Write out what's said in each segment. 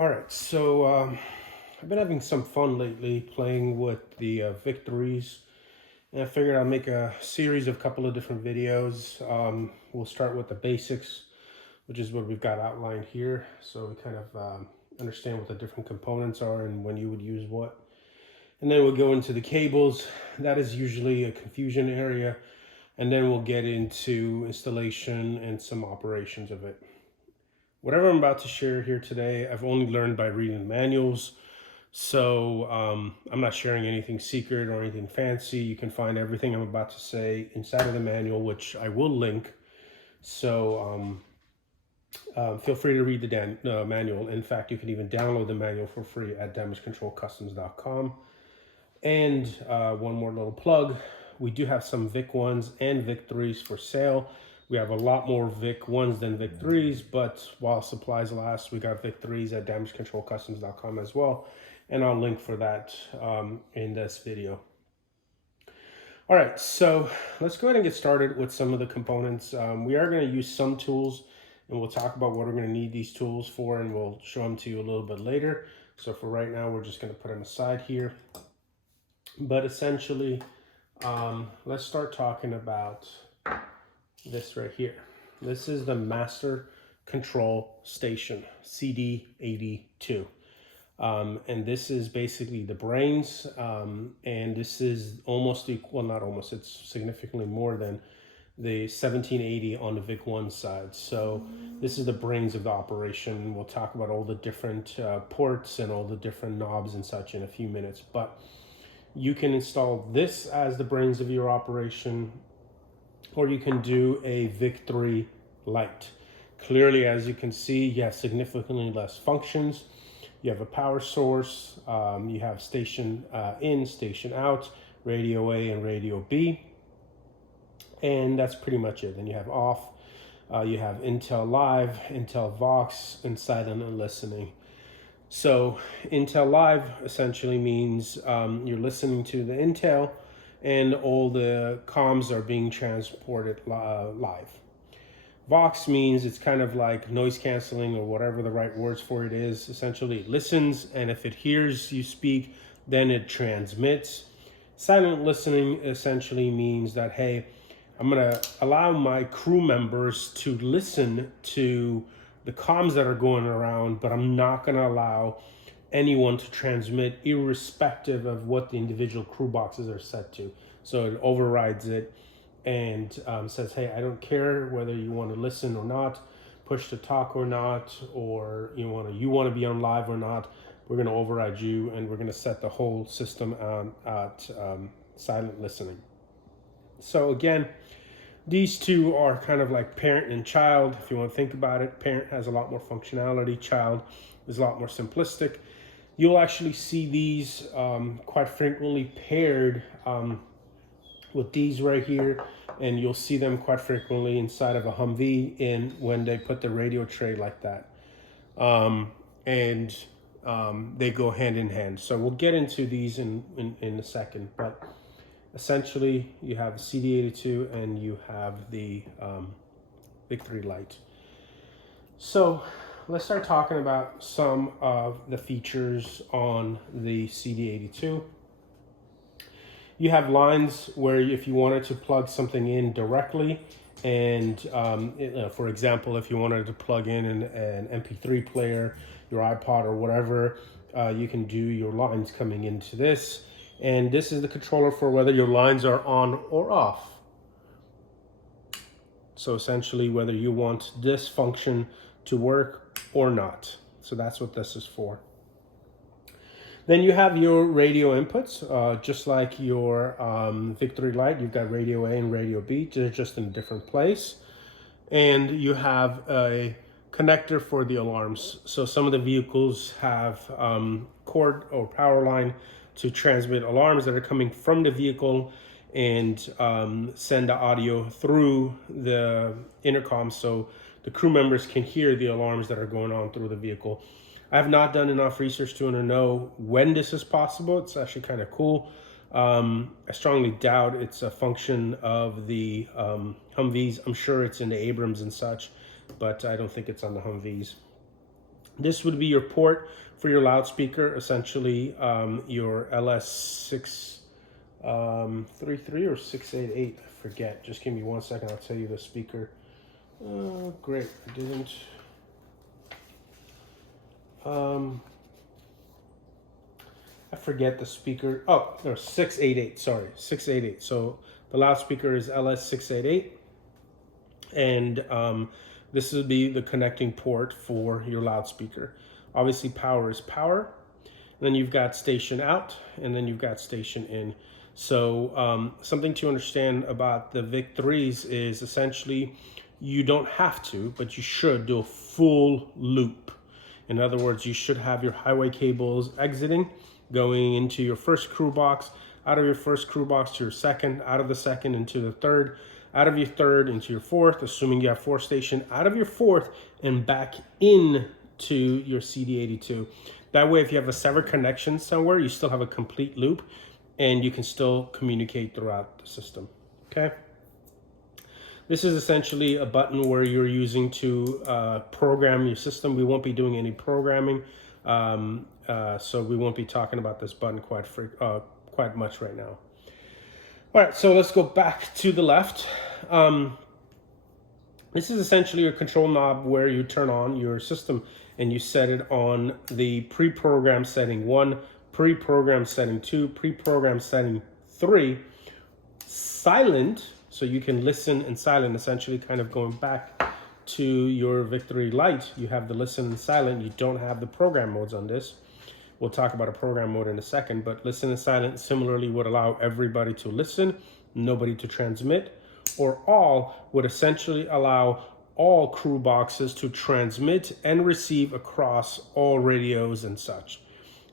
All right, so I've been having some fun lately playing with the VIC-3s, and I figured I'll make a series of couple of different videos. We'll start with the basics, which is what we've got outlined here, so we kind of understand what the different components are and when you would use what. And then we'll go into the cables. That is usually a confusion area, and then we'll get into installation and some operations of it. Whatever I'm about to share here today, I've only learned by reading manuals. So I'm not sharing anything secret or anything fancy. You can find everything I'm about to say inside of the manual, which I will link. So feel free to read the manual. In fact, you can even download the manual for free at damagecontrolcustoms.com. And one more little plug. We do have some VIC-1s and VIC-3s for sale. We have a lot more VIC-1s than VIC-3s, but while supplies last, we got VIC-3s at damagecontrolcustoms.com as well. And I'll link for that in this video. All right, so let's go ahead and get started with some of the components. We are going to use some tools, and we'll talk about what we're going to need these tools for, and we'll show them to you a little bit later. So for right now, we're just going to put them aside here. But essentially, let's start talking about this right here. This is the Master Control Station, CD82. And this is basically the brains, and this is almost equal, well, not almost, it's significantly more than the 1780 on the VIC-1 side. So this is the brains of the operation. We'll talk about all the different ports and all the different knobs and such in a few minutes, but you can install this as the brains of your operation, or you can do a VIC-3 Lite. Clearly, as you can see, you have significantly less functions. You have a power source, you have station in, station out, radio A and radio B, and that's pretty much it. Then you have off, you have Intel Live, Intel Vox, and silent and listening. So Intel Live essentially means you're listening to the Intel and all the comms are being transported live. Vox means it's kind of like noise canceling or whatever the right words for it is. Essentially it listens, and if it hears you speak, then it transmits. Silent listening essentially means that, hey, I'm gonna allow my crew members to listen to the comms that are going around, but I'm not going to allow anyone to transmit irrespective of what the individual crew boxes are set to. So it overrides it and says, hey, I don't care whether you want to listen or not, push to talk or not, or you want to be on live or not. We're going to override you, and we're going to set the whole system at silent listening. So again, these two are kind of like parent and child, if you want to think about it. Parent has a lot more functionality. Child is a lot more simplistic. You'll actually see these quite frequently paired with these right here, and you'll see them quite frequently inside of a Humvee when they put the radio tray like that. They go hand in hand. So we'll get into these in a second, but essentially, you have CD82 and you have the VIC-3 Lite. So let's start talking about some of the features on the CD82. You have lines where if you wanted to plug something in directly, and for example, if you wanted to plug in an MP3 player, your iPod or whatever, you can do your lines coming into this. And this is the controller for whether your lines are on or off. So essentially whether you want this function to work or not. So that's what this is for. Then you have your radio inputs, just like your VIC-3 Lite. You've got radio A and radio B, they're just in a different place. And you have a connector for the alarms. So some of the vehicles have cord or power line to transmit alarms that are coming from the vehicle and send the audio through the intercom so the crew members can hear the alarms that are going on through the vehicle. I have not done enough research to know when this is possible. It's actually kind of cool. I strongly doubt it's a function of the Humvees. I'm sure it's in the Abrams and such, but I don't think it's on the Humvees. This would be your port for your loudspeaker, essentially your LS633 or 688, I forget. Just give me 1 second, I'll tell you the speaker. Great, I didn't. I forget the speaker. Oh, no, 688, sorry, 688. So the loudspeaker is LS688. And this would be the connecting port for your loudspeaker. Obviously, power is power. Then you've got station out, and then you've got station in. So something to understand about the VIC-3s is essentially you don't have to, but you should do a full loop. In other words, you should have your highway cables exiting, going into your first crew box, out of your first crew box to your second, out of the second into the third, out of your third into your fourth, assuming you have 4 station, out of your fourth and back in to your CD82. That way, if you have a severed connection somewhere, you still have a complete loop and you can still communicate throughout the system, okay? This is essentially a button where you're using to program your system. We won't be doing any programming, so we won't be talking about this button quite much right now. All right, so let's go back to the left. This is essentially your control knob where you turn on your system and you set it on the pre-program setting 1, pre-program setting 2, pre-program setting 3, silent, so you can listen and silent, essentially kind of going back to your VIC-3 Lite. You have the listen and silent. You don't have the program modes on this. We'll talk about a program mode in a second, but listen and silent similarly would allow everybody to listen, nobody to transmit, or all would essentially allow all crew boxes to transmit and receive across all radios and such.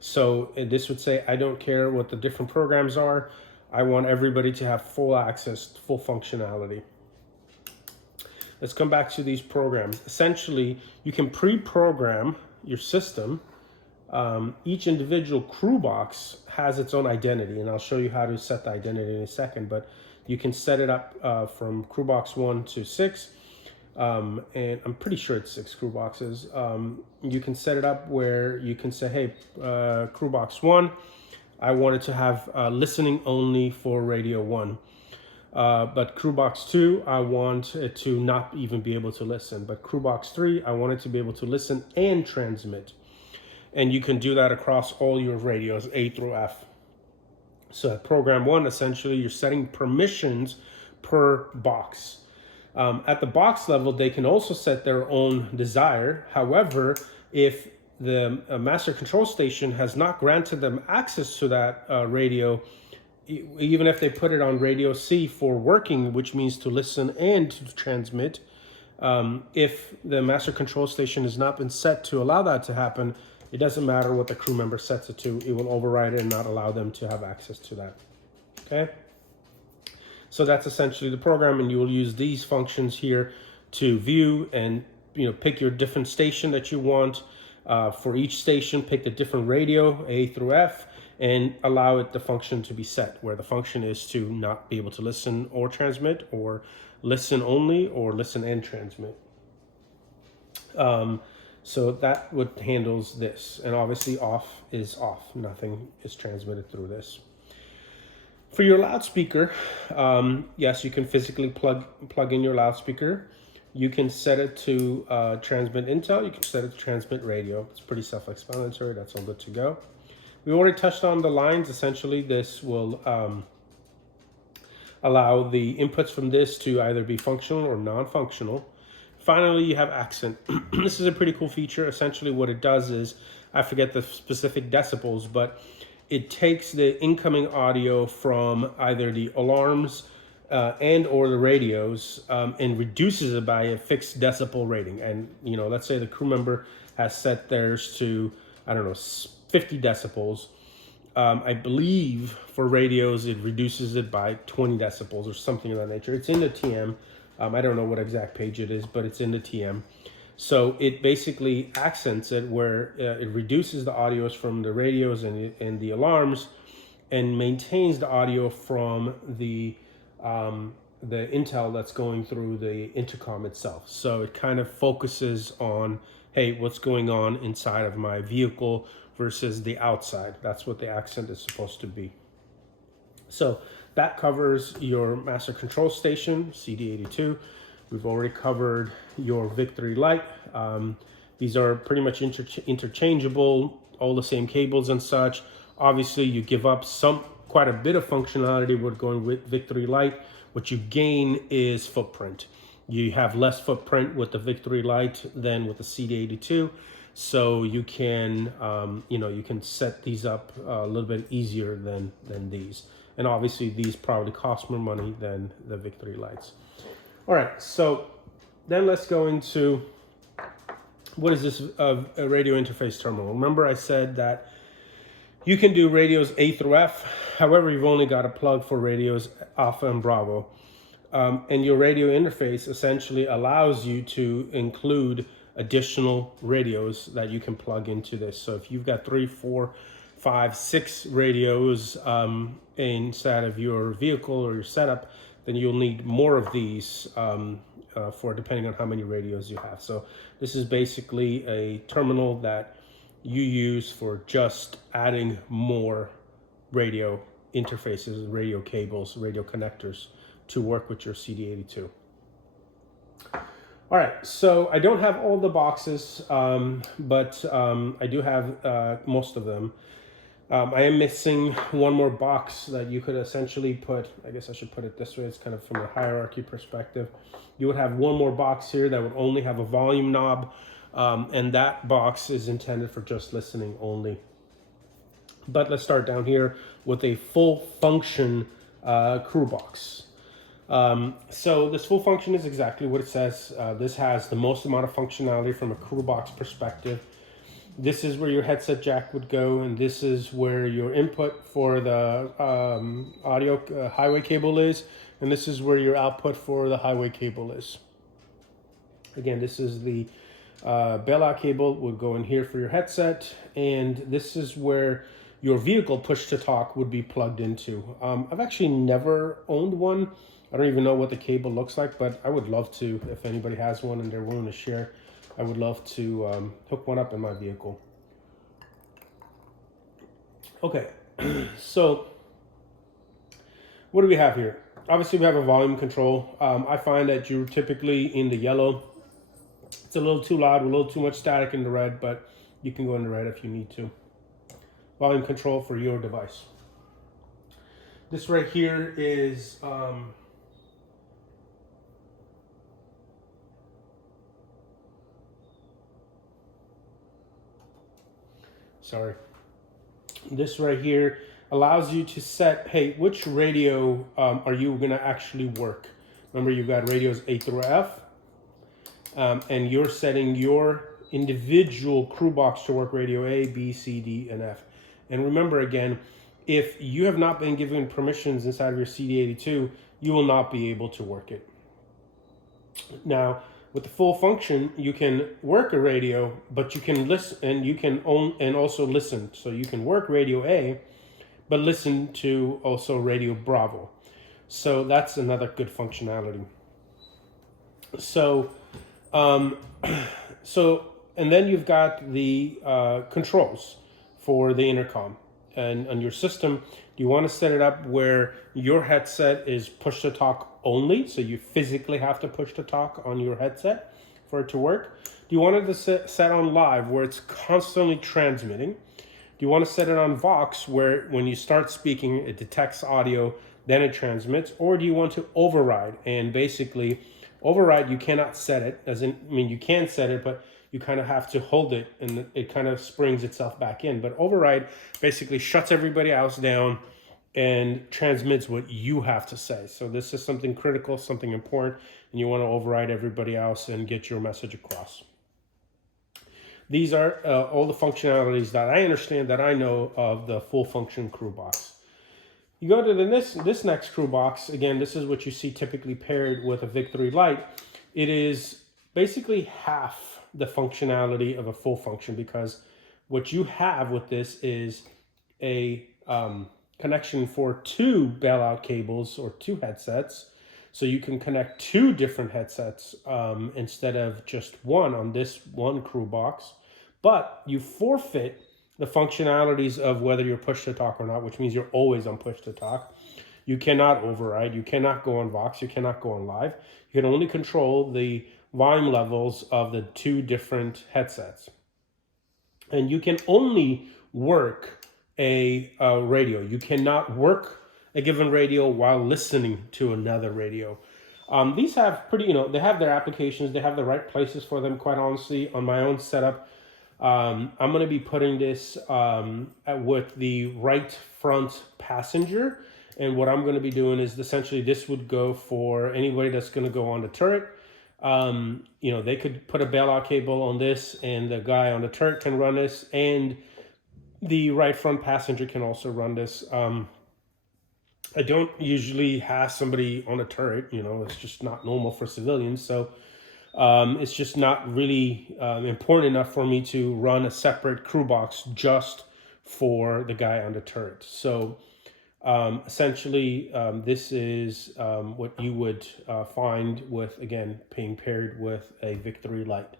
So this would say, I don't care what the different programs are. I want everybody to have full access, full functionality. Let's come back to these programs. Essentially, you can pre-program your system. Each individual crew box has its own identity, and I'll show you how to set the identity in a second, but you can set it up from crew box 1 to 6, and I'm pretty sure it's 6 crew boxes. You can set it up where you can say, hey, crew box 1, I wanted to have listening only for radio 1. But crew box 2, I want it to not even be able to listen. But crew box 3, I want it to be able to listen and transmit. And you can do that across all your radios, A through F. So at program 1, essentially, you're setting permissions per box. At the box level, they can also set their own desire. However, if the master control station has not granted them access to that radio, even if they put it on radio C for working, which means to listen and to transmit, if the master control station has not been set to allow that to happen, it doesn't matter what the crew member sets it to, it will override it and not allow them to have access to that, okay? So that's essentially the program, and you will use these functions here to view and pick your different station that you want. For each station, pick the different radio, A through F, and allow it the function to be set, where the function is to not be able to listen or transmit, or listen only, or listen and transmit. So that would handles this, and obviously off is off. Nothing is transmitted through this. For your loudspeaker, yes, you can physically plug in your loudspeaker. You can set it to transmit intel. You can set it to transmit radio. It's pretty self-explanatory. That's all good to go. We already touched on the lines. Essentially, this will allow the inputs from this to either be functional or non-functional. Finally, you have accent. This is a pretty cool feature. Essentially, what it does is, I forget the specific decibels, but it takes the incoming audio from either the alarms and or the radios and reduces it by a fixed decibel rating. And, let's say the crew member has set theirs to, I don't know, 50 decibels. I believe for radios, it reduces it by 20 decibels or something of that nature. It's in the TM. I don't know what exact page it is, but it's in the TM. So it basically accents it where it reduces the audios from the radios and the alarms and maintains the audio from the intel that's going through the intercom itself. So it kind of focuses on hey, what's going on inside of my vehicle versus the outside. That's what the accent is supposed to be. So that covers your master control station, CD82. We've already covered your VIC-3 light. These are pretty much interchangeable, all the same cables and such. Obviously, you give up quite a bit of functionality with going with VIC-3 light. What you gain is footprint. You have less footprint with the VIC-3 light than with the CD82. So you can, you can set these up a little bit easier than these. And obviously these probably cost more money than the VIC-3 lights. All right, so then let's go into what is this a radio interface terminal. Remember I said that you can do radios A through F. However, you've only got a plug for radios Alpha and Bravo. And your radio interface essentially allows you to include additional radios that you can plug into this. So if you've got 3, 4, 5, 6 radios inside of your vehicle or your setup, then you'll need more of these for depending on how many radios you have. So this is basically a terminal that you use for just adding more radio interfaces, radio cables, radio connectors to work with your CD82. All right, so I don't have all the boxes, but I do have most of them. I am missing one more box that you could essentially put, I guess I should put it this way, it's kind of from a hierarchy perspective. You would have one more box here that would only have a volume knob, and that box is intended for just listening only. But let's start down here with a full function crew box. So this full function is exactly what it says. This has the most amount of functionality from a crew box perspective. This is where your headset jack would go, and this is where your input for the audio highway cable is, and this is where your output for the highway cable is. Again, this is the bailout cable would go in here for your headset, and this is where your vehicle push-to-talk would be plugged into. I've actually never owned one. I don't even know what the cable looks like, but I would love to, if anybody has one and they're willing to share, I would love to hook one up in my vehicle. Okay, so what do we have here? Obviously we have a volume control. I find that you're typically in the yellow. It's a little too loud, a little too much static in the red, but you can go in the red if you need to. Volume control for your device. This right here is this right here allows you to set, hey, which radio are you going to actually work? Remember, you've got radios A through F, and you're setting your individual crew box to work radio A, B, C, D, and F. And remember again, if you have not been given permissions inside of your CD82, you will not be able to work it. Now, with the full function, you can work a radio, but you can listen, and you can also listen. So you can work radio A, but listen to also radio Bravo. So that's another good functionality. So, and then you've got the controls for the intercom. And on your system, do you want to set it up where your headset is push to talk only? So you physically have to push to talk on your headset for it to work. Do you want it to set on live where it's constantly transmitting? Do you want to set it on Vox where when you start speaking, it detects audio, then it transmits? Or do you want to override? And basically, override, you cannot set it. You can set it, but you kind of have to hold it and it kind of springs itself back in. But override basically shuts everybody else down and transmits what you have to say. So this is something critical, something important, and you want to override everybody else and get your message across. These are all the functionalities that I understand, that I know of the full function crew box. You go to this next crew box. Again, this is what you see typically paired with a VIC-3 light. It is basically half the functionality of a full function, because what you have with this is a connection for 2 bailout cables or 2 headsets. So you can connect 2 different headsets instead of just one on this one crew box. But you forfeit the functionalities of whether you're push to talk or not, which means you're always on push to talk. You cannot override, you cannot go on Vox, you cannot go on live. You can only control the volume levels of the 2 different headsets. And you can only work a radio. You cannot work a given radio while listening to another radio. These have pretty, they have their applications. They have the right places for them, quite honestly. On my own setup, I'm going to be putting this with the right front passenger. And what I'm going to be doing is essentially this would go for anybody that's going to go on the turret. They could put a bailout cable on this, and the guy on the turret can run this, and the right front passenger can also run this. I don't usually have somebody on a turret, it's just not normal for civilians. So it's just not really important enough for me to run a separate crew box just for the guy on the turret. So essentially, this is what you would find with, again, being paired with a VIC-3 Lite.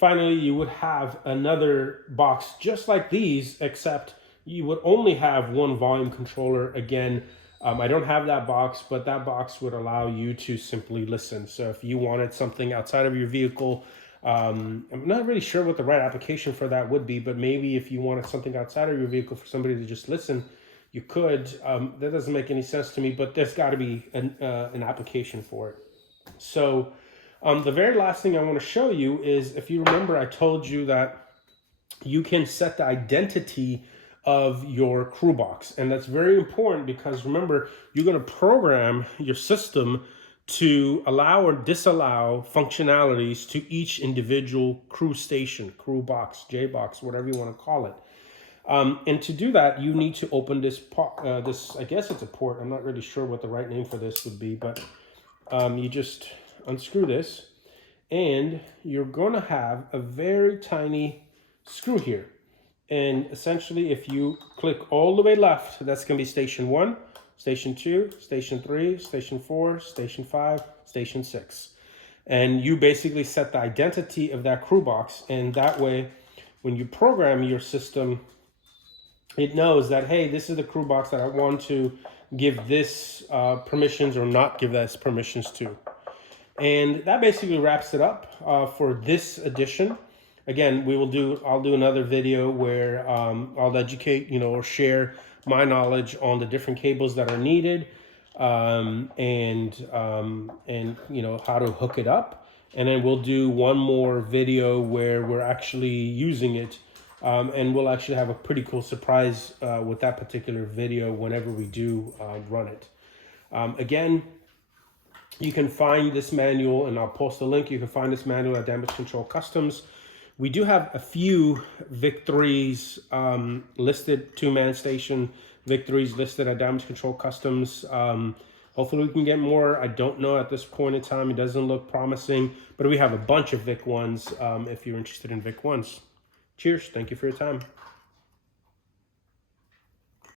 Finally, you would have another box just like these, except you would only have one volume controller. Again, I don't have that box, but that box would allow you to simply listen. So if you wanted something outside of your vehicle, I'm not really sure what the right application for that would be, but maybe if you wanted something outside of your vehicle for somebody to just listen, you could. That doesn't make any sense to me, but there's got to be an application for it. So the very last thing I want to show you is, if you remember, I told you that you can set the identity of your crew box. And that's very important because, remember, you're going to program your system to allow or disallow functionalities to each individual crew station, crew box, J box, whatever you want to call it. And to do that, you need to open this, I guess it's a port. I'm not really sure what the right name for this would be, but you just unscrew this, and you're going to have a very tiny screw here. And essentially, if you click all the way left, that's going to be station 1, station 2, station 3, station 4, station 5, station 6. And you basically set the identity of that crew box. And that way, when you program your system, it knows that, hey, this is the crew box that I want to give this permissions or not give this permissions to. And that basically wraps it up for this edition. Again, I'll do another video where I'll educate, or share my knowledge on the different cables that are needed, and how to hook it up. And then we'll do one more video where we're actually using it, and we'll actually have a pretty cool surprise with that particular video whenever we do run it. Again, you can find this manual, and I'll post a link. You can find this manual at Damage Control Customs. We do have a few VIC-3s listed, 2-man station VIC-3s listed at Damage Control Customs. Hopefully we can get more. I don't know at this point in time. It doesn't look promising, but we have a bunch of VIC-1s if you're interested in VIC-1s. Cheers. Thank you for your time.